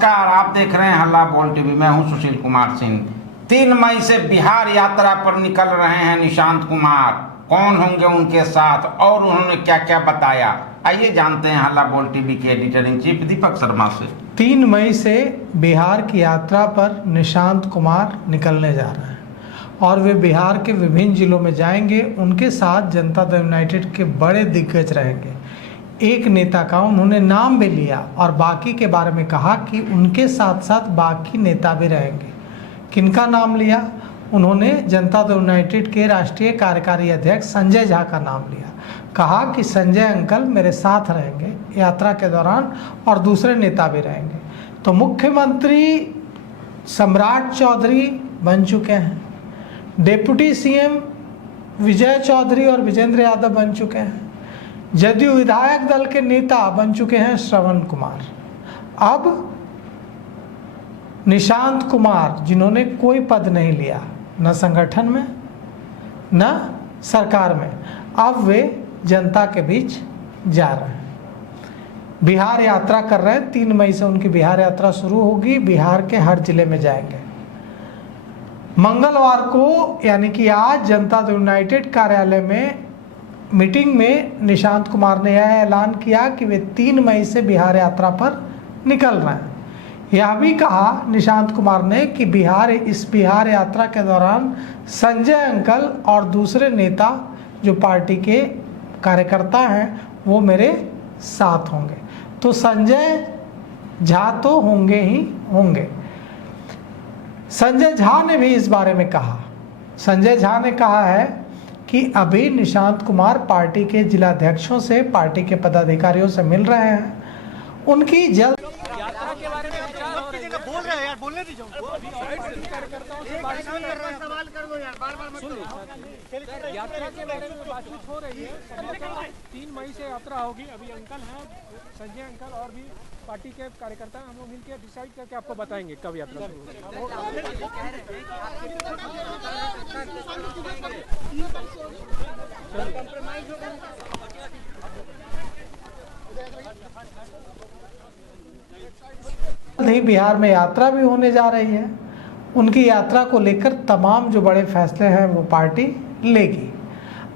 नमस्कार, आप देख रहे हैं हल्ला बोल टीवी। मैं हूं सुशील कुमार सिंह। 3 मई से बिहार यात्रा पर निकल रहे हैं निशांत कुमार। कौन होंगे उनके साथ और उन्होंने क्या क्या बताया, आइए जानते हैं हल्ला बोल टीवी के editor in chief Deepak Sharma से। 3 मई से बिहार की यात्रा पर निशांत कुमार निकलने जा रहे हैं और वे बिहार के विभिन्न जिलों में जाएंगे। उनके साथ जनता दल यूनाइटेड के बड़े दिग्गज रहेंगे। एक नेता का उन्होंने नाम भी लिया और बाकी के बारे में कहा कि उनके साथ साथ बाकी नेता भी रहेंगे। किनका नाम लिया? उन्होंने जनता दल यूनाइटेड के राष्ट्रीय कार्यकारी अध्यक्ष संजय झा का नाम लिया। कहा कि संजय अंकल मेरे साथ रहेंगे यात्रा के दौरान और दूसरे नेता भी रहेंगे। तो मुख्यमंत्री सम्राट चौधरी बन चुके हैं, डिप्टी सीएम विजय चौधरी और विजेंद्र यादव बन चुके हैं, जदयू विधायक दल के नेता बन चुके हैं श्रवण कुमार। अब निशांत कुमार, जिन्होंने कोई पद नहीं लिया, न संगठन में न सरकार में, अब वे जनता के बीच जा रहे हैं, बिहार यात्रा कर रहे हैं। 3 मई से उनकी बिहार यात्रा शुरू होगी। बिहार के हर जिले में जाएंगे। मंगलवार को यानी कि आज जनता दल यूनाइटेड कार्यालय में मीटिंग में निशांत कुमार ने यह ऐलान किया कि वे 3 मई से बिहार यात्रा पर निकल रहे हैं। यह भी कहा निशांत कुमार ने कि इस बिहार यात्रा के दौरान संजय अंकल और दूसरे नेता जो पार्टी के कार्यकर्ता हैं वो मेरे साथ होंगे। तो संजय झा तो होंगे ही होंगे। संजय झा ने भी इस बारे में कहा। संजय झा ने कहा है कि अभी निशांत कुमार पार्टी के जिलाध्यक्षों से, पार्टी के पदाधिकारियों से मिल रहे हैं। उनकी जल्द यात्रा के बारे में विचार हो रही है। बोल रहे हैं यार, बोलने दीजिए कार्यकर्ताओं से सवाल कर दो यार, बार-बार मत करो। यात्रा के बारे में बातचीत हो रही है। 3 मई से यात्रा होगी। अभी अंकल हैं, संजय अंकल और भी पार्टी के कार्यकर्ता, हम लोग मिलकर डिसाइड करके आपको बताएंगे कब यात्रा शुरू होगी। ही बिहार में यात्रा भी होने जा रही है। उनकी यात्रा को लेकर तमाम जो बड़े फैसले हैं वो पार्टी लेगी।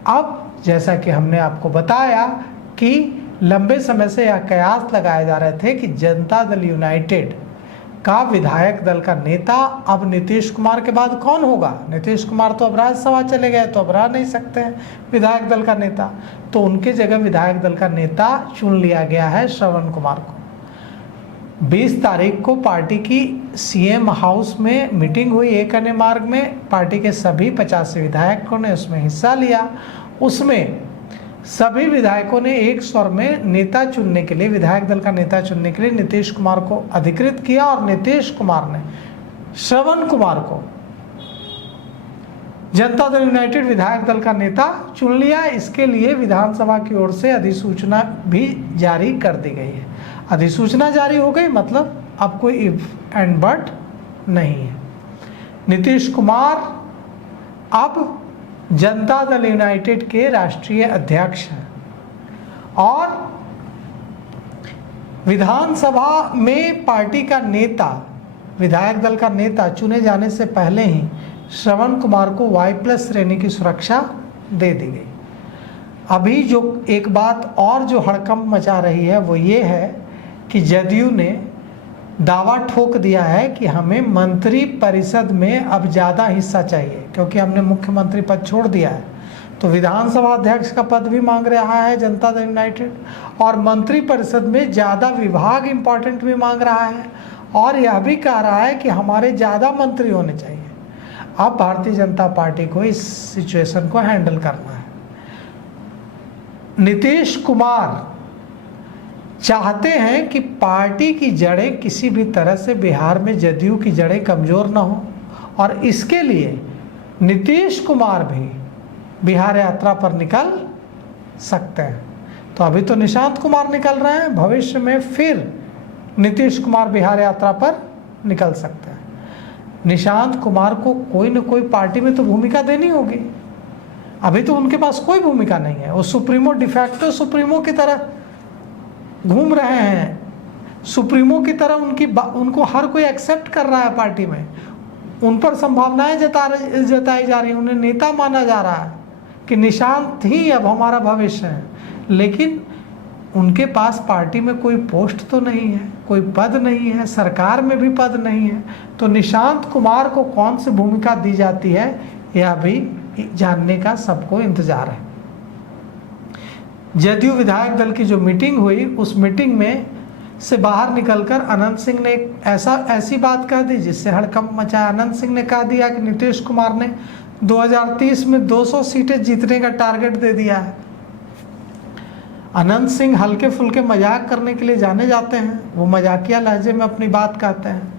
अब जैसा कि हमने आपको बताया कि लंबे समय से यह कयास लगाए जा रहे थे कि जनता दल यूनाइटेड का विधायक दल का नेता अब नीतीश कुमार के बाद कौन होगा। नीतीश कुमार तो अब राज्यसभा चले गए, तो अब रह नहीं सकते हैं विधायक दल का नेता। तो उनके जगह विधायक दल का नेता चुन लिया गया है श्रवण कुमार को। 20 तारीख को पार्टी की सीएम हाउस में मीटिंग हुई एक अन्य मार्ग में। पार्टी के सभी 85 विधायकों ने उसमें हिस्सा लिया। उसमें सभी विधायकों ने एक स्वर में नेता चुनने के लिए, विधायक दल का नेता चुनने के लिए नीतीश कुमार को अधिकृत किया और नीतीश कुमार ने श्रवण कुमार को जनता दल यूनाइटेड विधायक दल का नेता चुन लिया। इसके लिए विधानसभा की ओर से अधिसूचना भी जारी कर दी गई है। अधिसूचना जारी हो गई मतलब अब कोई इफ एंड बट नहीं है। नीतीश कुमार अब जनता दल यूनाइटेड के राष्ट्रीय अध्यक्ष हैं और विधानसभा में पार्टी का नेता, विधायक दल का नेता चुने जाने से पहले ही श्रवण कुमार को Y+ श्रेणी की सुरक्षा दे दी गई। अभी जो एक बात और जो हड़कंप मचा रही है वो ये है कि जदयू ने दावा ठोक दिया है कि हमें मंत्री परिषद में अब ज़्यादा हिस्सा चाहिए क्योंकि हमने मुख्यमंत्री पद छोड़ दिया है। तो विधानसभा अध्यक्ष का पद भी मांग रहा है जनता दल यूनाइटेड और मंत्री परिषद में ज़्यादा विभाग इम्पॉर्टेंट भी मांग रहा है और यह भी कह रहा है कि हमारे ज़्यादा मंत्री होने चाहिए। अब भारतीय जनता पार्टी को इस सिचुएशन को हैंडल करना है। नीतीश कुमार चाहते हैं कि पार्टी की जड़ें किसी भी तरह से बिहार में जदयू की जड़ें कमज़ोर ना हो और इसके लिए नीतीश कुमार भी बिहार यात्रा पर निकल सकते हैं। तो अभी तो निशांत कुमार निकल रहे हैं, भविष्य में फिर नीतीश कुमार बिहार यात्रा पर निकल सकते हैं। निशांत कुमार को कोई न कोई पार्टी में तो भूमिका देनी होगी। अभी तो उनके पास कोई भूमिका नहीं है। वो सुप्रीमो, डिफैक्टो सुप्रीमो की तरह घूम रहे हैं सुप्रीमो की तरह उनको हर कोई एक्सेप्ट कर रहा है पार्टी में, उन पर संभावनाएं जताई जा रही हैं, उन्हें नेता माना जा रहा है कि निशांत ही अब हमारा भविष्य है। लेकिन उनके पास पार्टी में कोई पोस्ट तो नहीं है, कोई पद नहीं है, सरकार में भी पद नहीं है, तो निशांत कुमार को कौन सी भूमिका दी जाती है यह भी जानने का सबको इंतजार है। जदयू विधायक दल की जो मीटिंग हुई, उस मीटिंग में से बाहर निकलकर अनंत सिंह ने ऐसी बात कह दी जिससे हड़कंप मचा। अनंत सिंह ने कह दिया कि नीतीश कुमार ने 2030 में 200 सीटें जीतने का टारगेट दे दिया है। अनंत सिंह हल्के फुल्के मजाक करने के लिए जाने जाते हैं, वो मजाकिया लहजे में अपनी बात कहते हैं।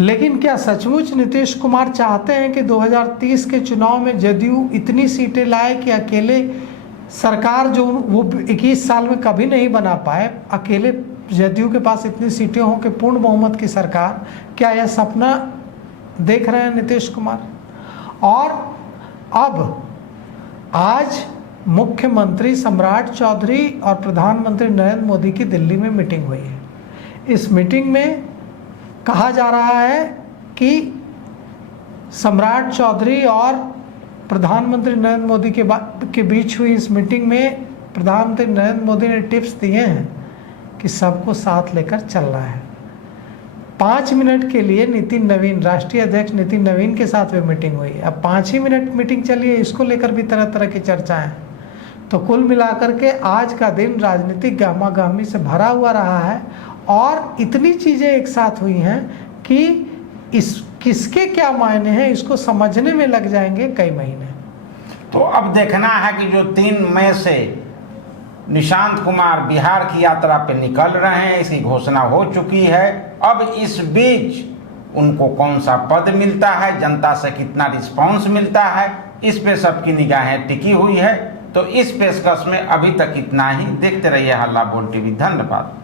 लेकिन क्या सचमुच नीतीश कुमार चाहते हैं कि 2030 के चुनाव में जदयू इतनी सीटें लाए कि अकेले सरकार जो वो 21 साल में कभी नहीं बना पाए, अकेले जदयू के पास इतनी सीटें हों कि पूर्ण बहुमत की सरकार? क्या यह सपना देख रहे हैं नीतीश कुमार? और अब आज मुख्यमंत्री सम्राट चौधरी और प्रधानमंत्री नरेंद्र मोदी की दिल्ली में मीटिंग हुई है। इस मीटिंग में कहा जा रहा है कि सम्राट चौधरी और प्रधानमंत्री नरेंद्र मोदी के बीच हुई इस मीटिंग में प्रधानमंत्री नरेंद्र मोदी ने टिप्स दिए हैं कि सबको साथ लेकर चलना है। 5 मिनट के लिए नितिन नवीन, राष्ट्रीय अध्यक्ष नितिन नवीन के साथ भी मीटिंग हुई। अब 5 ही मिनट मीटिंग चली है, इसको लेकर भी तरह तरह की चर्चाएं। तो कुल मिलाकर के आज का दिन राजनीतिक गहमागहमी से भरा हुआ रहा है और इतनी चीज़ें एक साथ हुई हैं कि इस किसके क्या मायने हैं इसको समझने में लग जाएंगे कई महीने। तो अब देखना है कि जो 3 मई से निशांत कुमार बिहार की यात्रा पे निकल रहे हैं, इसकी घोषणा हो चुकी है। अब इस बीच उनको कौन सा पद मिलता है, जनता से कितना रिस्पांस मिलता है, इस पे सबकी निगाहें टिकी हुई है। तो इस पेशकश में अभी तक इतना ही। देखते रहिए हल्ला बोल टीवी। धन्यवाद।